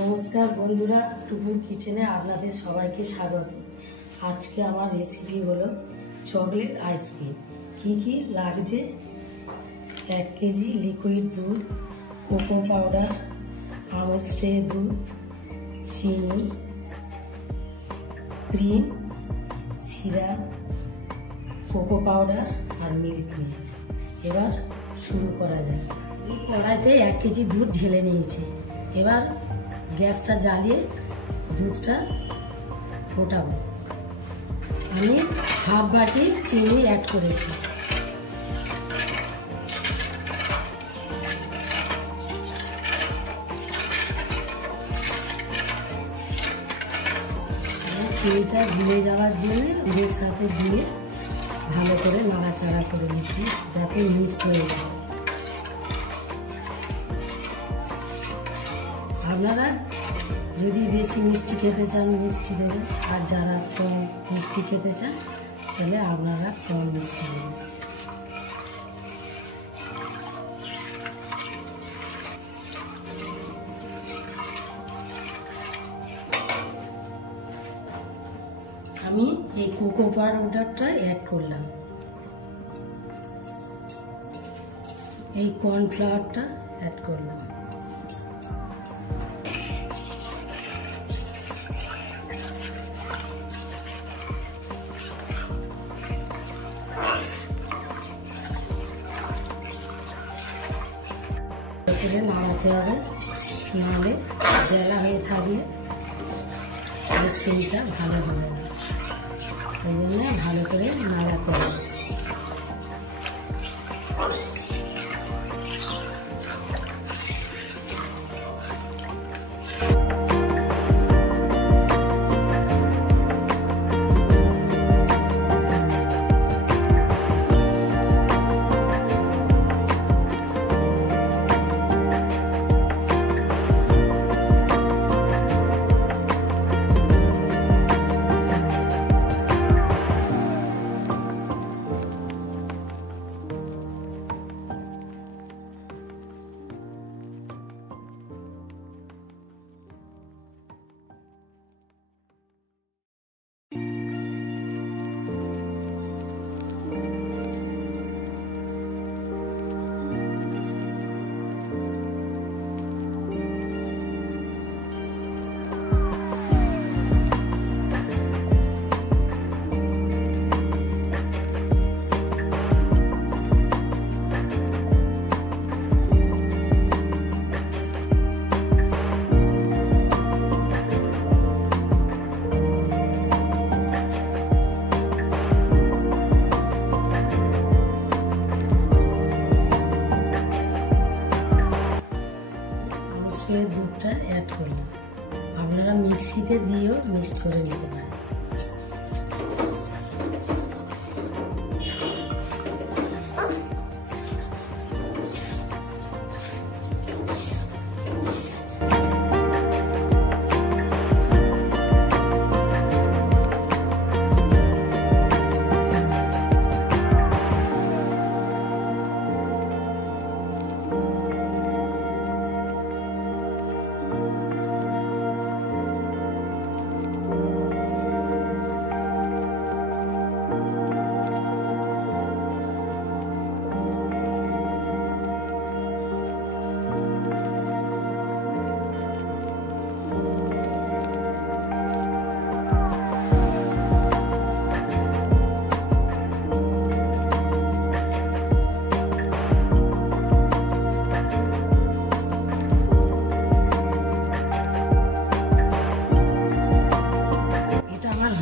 নমস্কার বন্ধুরা, টুকুর কিচেনে আপনাদের সবাইকে স্বাগত। আজকে আমার রেসিপি হলো চকলেট আইসক্রিম। কি লাগছে: 1 কেজি লিকুইড দুধ, কোকো পাউডার, আমুল স্প্রে দুধ, চিনি, ক্রিম, সিরাপ, কোকো পাউডার আর মিল্ক মেড। এবার শুরু করা যাক। এই কড়াইতে 1 কেজি দুধ ঢেলে নিয়েছি। এবার গ্যাসটা জ্বালিয়ে দুধটা ফোটাবো। আমি হাফ বাটি চিনি অ্যাড করেছি। চিনিটা গুলে যাওয়ার জন্য দুধের সাথে দিয়ে ভালো করে নাড়াচাড়া করে নিচ্ছি যাতে মিক্সড হয়ে যায়। আপনারা যদি বেশি মিষ্টি খেতে চান মিষ্টি দেবেন, আর যারা কম মিষ্টি খেতে চান তাহলে আপনারা কম মিষ্টি দেবেন। আমি এই কোকো পাউডারটা অ্যাড করলাম, এই কর্নফ্লাওয়ারটা অ্যাড করলাম, নাড়াতে হবে, নাহলে জ্বালা হয়ে থাকলে আইসক্রিমটা ভালো হবে না। ওই জন্য ভালো করে নাড়াতে হবে। দুধটা অ্যাড করলাম। আপনারা মিক্সিতে দিয়েও মিক্সড করে নিতে পারেন।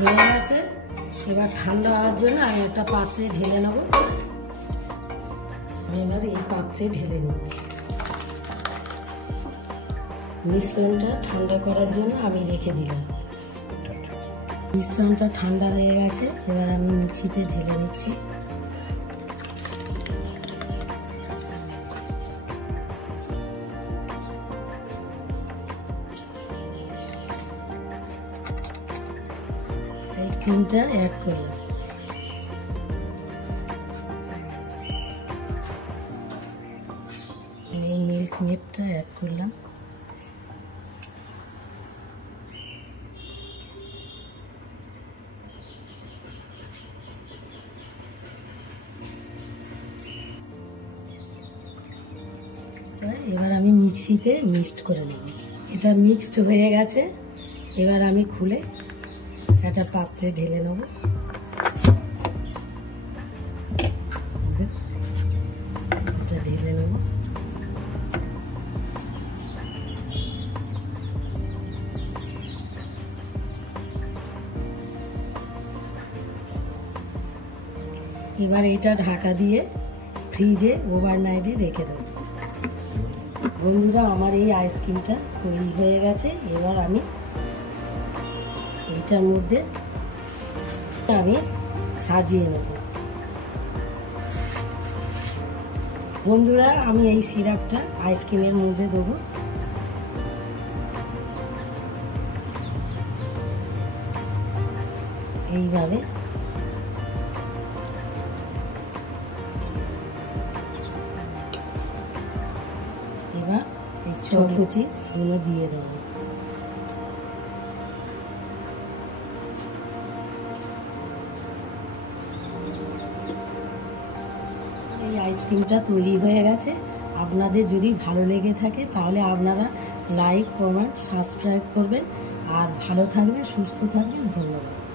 হয়ে গেছে। এবার ঠান্ডা হওয়ার জন্য আমি একটা পাত্রে ঢেলে নেব। আমি এবার এই পাত্রে ঢেলে নিচ্ছি। মিশ্রণটা ঠান্ডা করার জন্য আমি রেখে দিলাম। মিশ্রণটা ঠান্ডা হয়ে গেছে। এবার আমি মিক্সিতে ঢেলে নিচ্ছি। ক্রিমটা অ্যাড করলাম। এই মিল্ক মেডটা অ্যাড করলাম। মিক্সিতে মিক্সড করে নেব। এটা মিক্সড হয়ে গেছে, এবার আমি খুলে একটা পাত্রে ঢেলে নেব। এটা ঢেলে নেব। এবার এটা ঢাকা দিয়ে ফ্রিজে ওভারনাইটে রেখে দেব। বন্ধুরা, আমার এই আইসক্রিমটা তৈরি হয়ে গেছে। এবার আমি এটার মধ্যে আমি সাজিয়ে নেব। বন্ধুরা, আমি এই সিরাপটা আইসক্রিমের মধ্যে দেবো। এইভাবে এবার এই চকো চিপসগুলো দিয়ে দেবো। এই আইসক্রিমটা তৈরি হয়ে গেছে। আপনাদের যদি ভালো লেগে থাকে তাহলে আপনারা লাইক, কমেন্ট, সাবস্ক্রাইব করবেন। আর ভালো থাকবেন, সুস্থ থাকবেন। ধন্যবাদ।